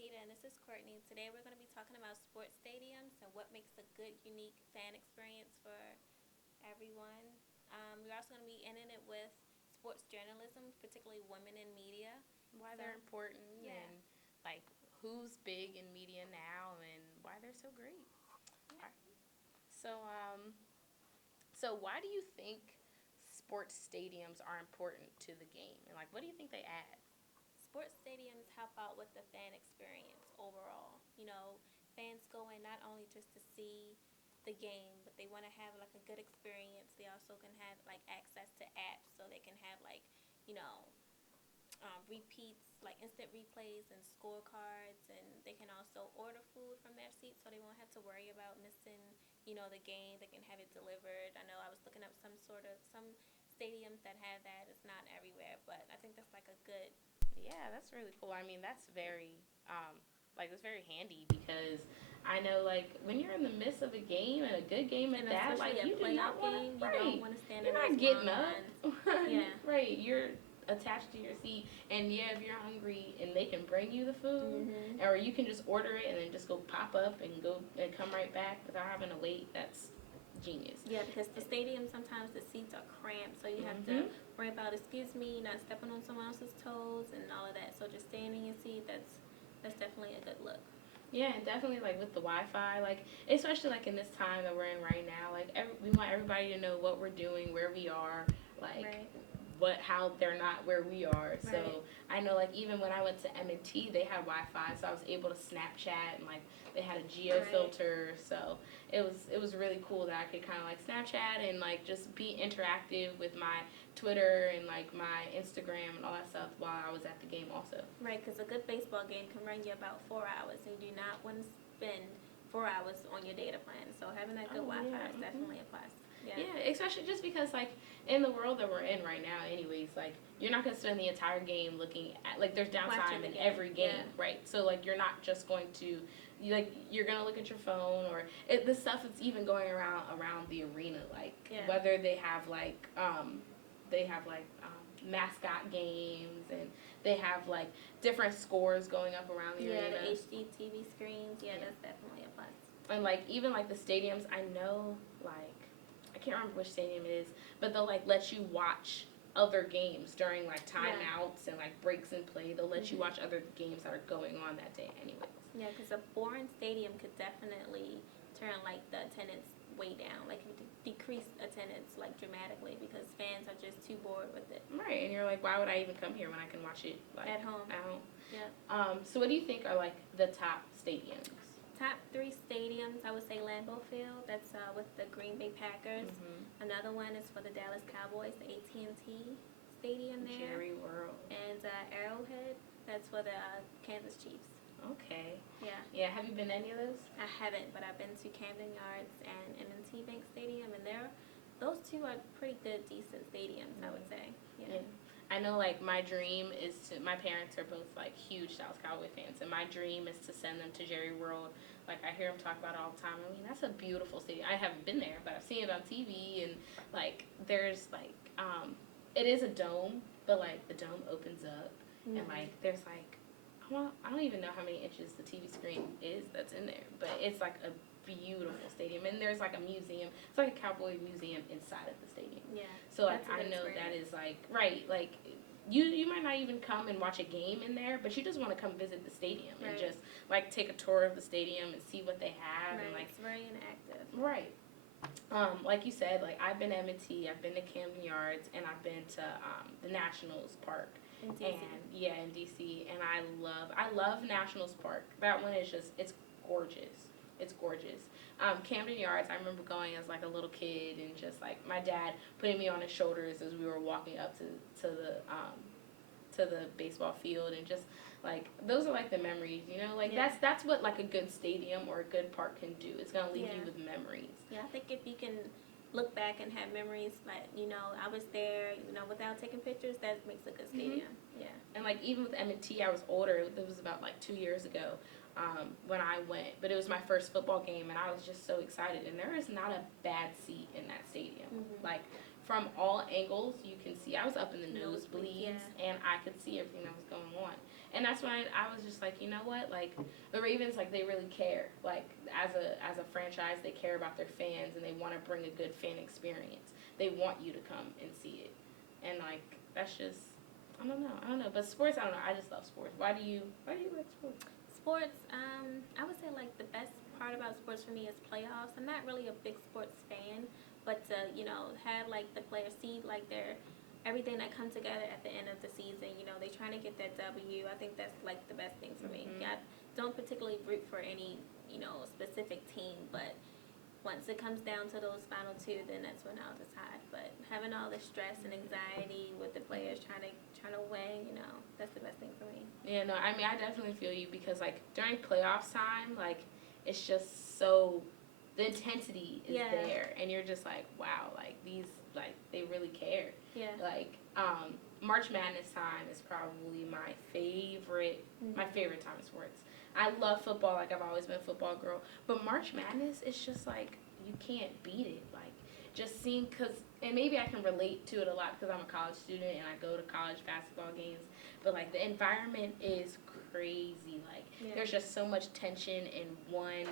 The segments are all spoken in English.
Markita, and this is Courtney. Today we're going to be talking about sports stadiums and what makes a good, unique fan experience for everyone. We're also going to be ending it with sports journalism, particularly women in media. Why So, they're important yeah. and like who's big in media now and why they're so great. Yeah. Alright. So why do you think sports stadiums are important to the game and like what do you think they add? Sports stadiums help out with the fan experience overall. Fans go in not only just to see the game, but they want to have like a good experience. They also can have like access to apps, so they can have like you know repeats, like instant replays and scorecards, and they can also order food from their seats, so they won't have to worry about missing, the game. They can have it delivered. I know I was looking up some stadiums that have that. It's not everywhere, but I think that's like a good. Yeah, that's really cool. I mean, that's very that's very handy because I know like when you're in the midst of a game and a good game at And that, especially like a you do not playoff want to game, you right. don't want to stand in You're those not long getting up. lines. Yeah. Right. You're attached to your seat and yeah, if you're hungry and they can bring you the food Mhm. or you can just order it and then just go pop up and go and come right back without having to wait, that's genius. Yeah, because the stadium sometimes the seats are cramped, so you have to worry about excuse me, not stepping on someone else's toes and all of that. So just staying in your seat, that's definitely a good look. Yeah, and definitely like with the Wi-Fi, like especially like in this time that we're in right now, like we want everybody to know what we're doing, where we are, like Right. how they're not where we are. So Right. I know like even when I went to M&T, they had Wi-Fi, so I was able to Snapchat and like they had a geo filter, so it was really cool that I could kind of like Snapchat and like just be interactive with my Twitter and like my Instagram and all that stuff while I was at the game also. Right, because a good baseball game can run you about 4 hours, and you do not want to spend 4 hours on your data plan. So having that good Wi-Fi is definitely a plus. Yeah. Yeah, especially just because like in the world that we're in right now, anyways, like you're not gonna spend the entire game looking at like there's downtime in every game, right? So like you're not just going to you're gonna look at your phone or the stuff that's even going around the arena, like whether they have like mascot games and they have like different scores going up around the arena. Yeah, the HD TV screens. Yeah, that's definitely a plus. And like even like the stadiums, I know like I can't remember which stadium it is, but they'll like let you watch other games during like timeouts and like breaks in play. They'll let you watch other games that are going on that day, anyways. Yeah, because a boring stadium could definitely turn like the attendance way down, like decrease attendance like dramatically because fans are just too bored with it. Right, and you're like, why would I even come here when I can watch it like at home? At home. Yeah. So what do you think are like the top stadiums? Top 3 stadiums, I would say Lambeau Field. That's with the Green Bay Packers. Another one is for the Dallas Cowboys, the AT&T Stadium there. Jerry World. And Arrowhead. That's for the Kansas Chiefs. Okay. Yeah. Yeah. Have you been to any of those? I haven't, but I've been to Camden Yards and M&T Bank Stadium, and those two are pretty good, decent stadiums, I would say. Yeah. I know like my dream is my parents are both like huge Dallas Cowboy fans and my dream is to send them to Jerry World. Like I hear them talk about it all the time. I mean, that's a beautiful stadium. I haven't been there, but I've seen it on TV and like there's like it is a dome, but like the dome opens up and like there's like I don't even know how many inches the TV screen is that's in there, but it's like a beautiful stadium and there's like a museum. It's like a cowboy museum inside of the stadium. Yeah. So like I know that is like right, like you might not even come and watch a game in there, but you just want to come visit the stadium and just like take a tour of the stadium and see what they have and like it's very interactive. Right. Like you said, like I've been to M&T, I've been to Camden Yards, and I've been to the Nationals Park. In DC. And yeah, in DC, and I love Nationals Park. That one is just it's gorgeous. It's gorgeous. Camden Yards, I remember going as like a little kid and just like my dad putting me on his shoulders as we were walking up to the baseball field and just like those are like the memories, like that's what like a good stadium or a good park can do. It's gonna leave you with memories. Yeah, I think if you can look back and have memories like I was there, without taking pictures, that makes a good stadium. Yeah. And like even with M&T, I was older. It was about like 2 years ago when I went, but it was my first football game, and I was just so excited. And there is not a bad seat in that stadium. Like from all angles, you can see. I was up in the nosebleeds, and I could see everything that was going on. And that's when I was just like, you know what? Like, the Ravens, like, they really care. Like, as a franchise, they care about their fans, and they want to bring a good fan experience. They want you to come and see it. And, like, that's just, I don't know. But sports, I don't know. I just love sports. Why do you like sports? Sports, I would say like the best part about sports for me is playoffs. I'm not really a big sports fan, but to have like the players see like their everything that come together at the end of the season. They trying to get that W. I think that's like the best thing for me. I don't particularly root for any specific team, but once it comes down to those final two, then that's when I'll decide. But having all the stress and anxiety with the players trying to win, that's the best thing for me. Yeah, no, I mean, I definitely feel you because, like, during playoffs time, like, it's just so, the intensity is there, and you're just like, wow, like, these, like, they really care. Yeah. Like, March Madness time is probably my favorite time in sports. I love football, like, I've always been a football girl, but March Madness is just, like, you can't beat it, like, just seeing, and maybe I can relate to it a lot because I'm a college student and I go to college basketball games, but, like, the environment is crazy, like, there's just so much tension in one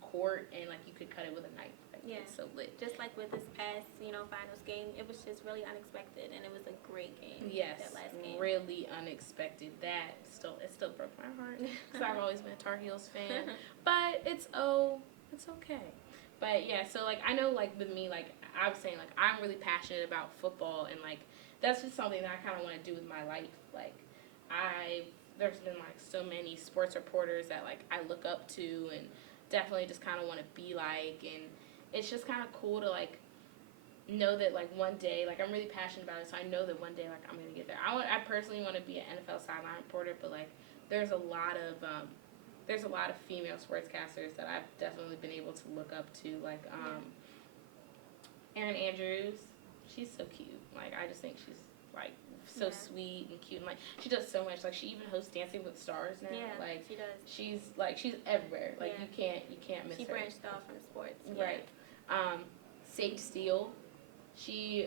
court, and, like, you could cut it with a knife. It's so lit. Just like with this past, finals game, it was just really unexpected, and it was a great game. Yes, that last game. Really unexpected. It still broke my heart because I've always been a Tar Heels fan, but it's okay. But yeah, so like I know like with me, like I was saying, like I'm really passionate about football, and like that's just something that I kind of want to do with my life. Like there's been like so many sports reporters that like I look up to and definitely just kind of want to be like, and it's just kind of cool to like know that like one day, like I'm really passionate about it, so I know that one day like I'm gonna get there. I personally want to be an NFL sideline reporter, but like there's a lot of female sportscasters that I've definitely been able to look up to, like Erin Andrews. She's so cute. Like I just think she's like so sweet and cute, and like she does so much. Like she even hosts Dancing with Stars now. Yeah, like she does. She's everywhere. Like you can't miss her. She branched off from sports. Right. Sage Steele, she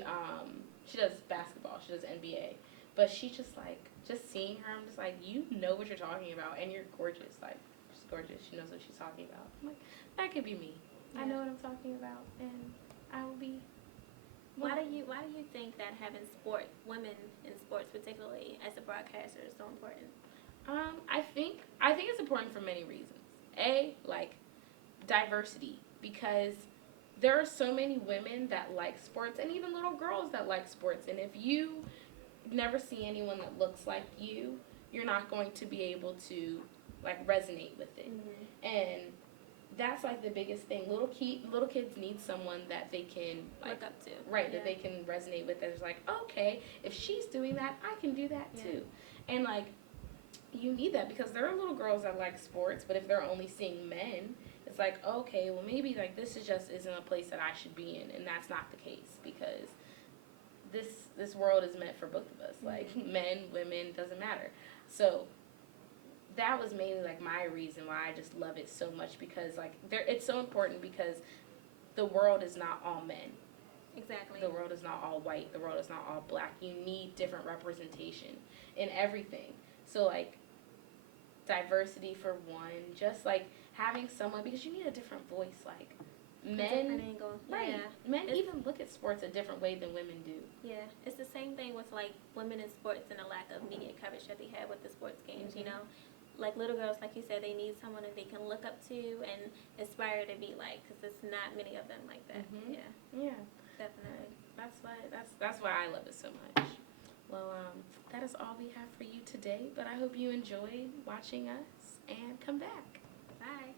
does basketball. She does NBA, but she just seeing her, I'm just like, you know what you're talking about, and you're gorgeous. Like she's gorgeous. She knows what she's talking about. I'm like, that could be me. I know what I'm talking about, and I will be. Why do you think that having women in sports, particularly as a broadcaster, is so important? I think it's important for many reasons. Like diversity, because there are so many women that like sports, and even little girls that like sports, and if you never see anyone that looks like you, you're not going to be able to like resonate with it. And that's like the biggest thing. Little kids need someone that they can like, look up to. Right, that they can resonate with. That's like, okay, if she's doing that, I can do that too. And like, you need that because there are little girls that like sports, but if they're only seeing men, it's like, okay, well maybe like this isn't a place that I should be in, and that's not the case because this world is meant for both of us. Like men, women, doesn't matter. So that was mainly like my reason why I just love it so much, because like it's so important because the world is not all men. Exactly. The world is not all white. The world is not all black. You need different representation in everything. So like diversity for one, just like having someone, because you need a different voice. Like men, right? Men even look at sports a different way than women do. Yeah, it's the same thing with like women in sports and the lack of media coverage that they have with the sports games. Like little girls, like you said, they need someone that they can look up to and aspire to be like, because there's not many of them like that. Yeah, definitely. That's why I love it so much. Well, that is all we have for you today, but I hope you enjoyed watching us, and come back. Bye.